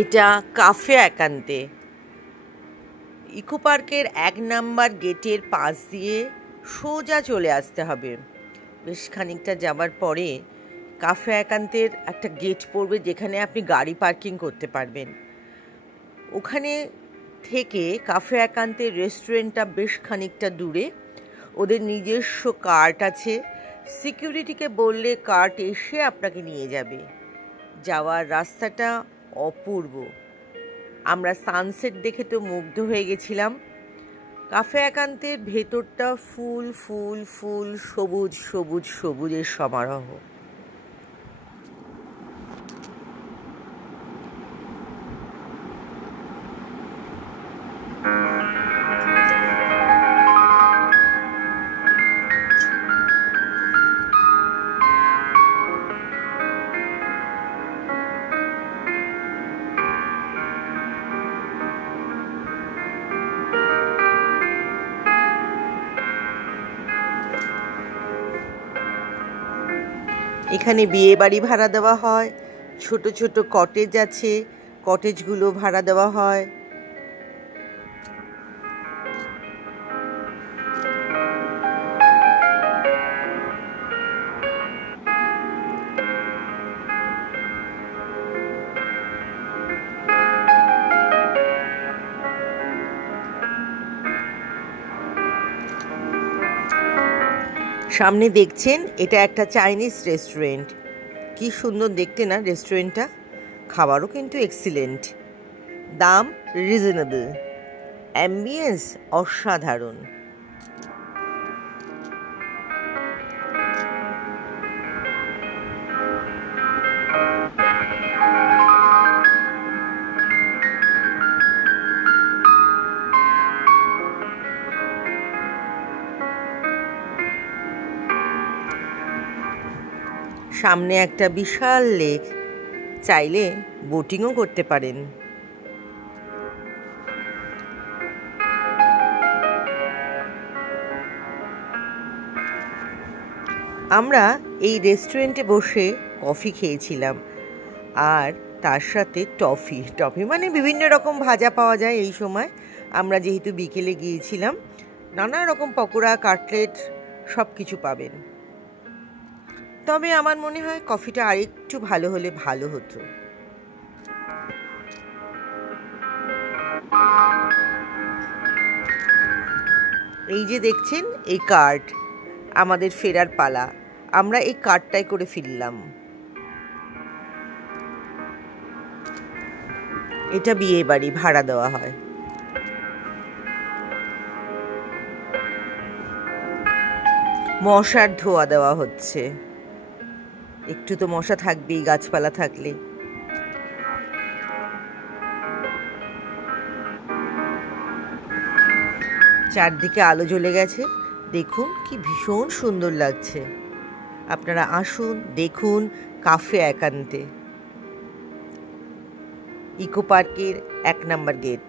এটা কাফে একান্তে। ইকো পার্কের ১ নাম্বার গেটের পাশ দিয়ে সোজা চলে আসতে হবে। বেশ খানিকটা যাবার পরে কাফে একান্তের একটা গেট পড়বে, যেখানে আপনি গাড়ি পার্কিং করতে পারবেন। ওখানে থেকে কাফে একান্তের রেস্টুরেন্টটা বেশ খানিকটা দূরে। ওদের নিজস্ব কার্ট আছে, সিকিউরিটিকে বললে কার্ট এসে আপনাকে নিয়ে যাবে। যাওয়ার রাস্তাটা অপূর্ব। আমরা সানসেট দেখে তো মুগ্ধ হয়ে গেছিলাম। কাফে একান্তের ভেতরটা ফুল ফুল ফুল, সবুজ সবুজ সবুজের সমারোহ। এখানে বিয়ে বাড়ি ভাড়া দেওয়া হয়, ছোট ছোট কটেজ আছে, কটেজগুলো ভাড়া দেওয়া হয়। সামনে দেখছেন, এটা একটা চাইনিজ রেস্টুরেন্ট। কি সুন্দর দেখতে না রেস্টুরেন্টটা। খাবারও কিন্তু এক্সিলেন্ট, দাম রিজনেবল, অ্যাম্বিয়েন্স অসাধারণ। সামনে একটা বিশাল লেক, চাইলে বোটিংও করতে পারেন। আমরা এই রেস্টুরেন্টে বসে কফি খেয়েছিলাম, আর তার সাথে টফি। টফি মানে বিভিন্ন রকম ভাজা পাওয়া যায় এই সময়। আমরা যেহেতু বিকেলে গিয়েছিলাম, নানা রকম পকোড়া, কাটলেট সব কিছু পাবেন। তবে আমার মনে হয় কফিটা আরেকটু ভালো হলে ভালো হতো। এই যে দেখছেন, এই কার্ট, আমাদের ফেরার পালা। আমরা এই কার্টটাই করে ফিরলাম। এটা বিয়ে বাড়ি ভাড়া দেওয়া হয়। মশার ধোয়া দেওয়া হচ্ছে। একটু তো মশা থাকবেই গাছপালা থাকলে। চারদিকে আলো জ্বলে গেছে, দেখুন কি ভীষণ সুন্দর লাগছে। আপনারা আসুন, দেখুন কাফে একান্তে, ইকো পার্কের ১ নাম্বার গেট।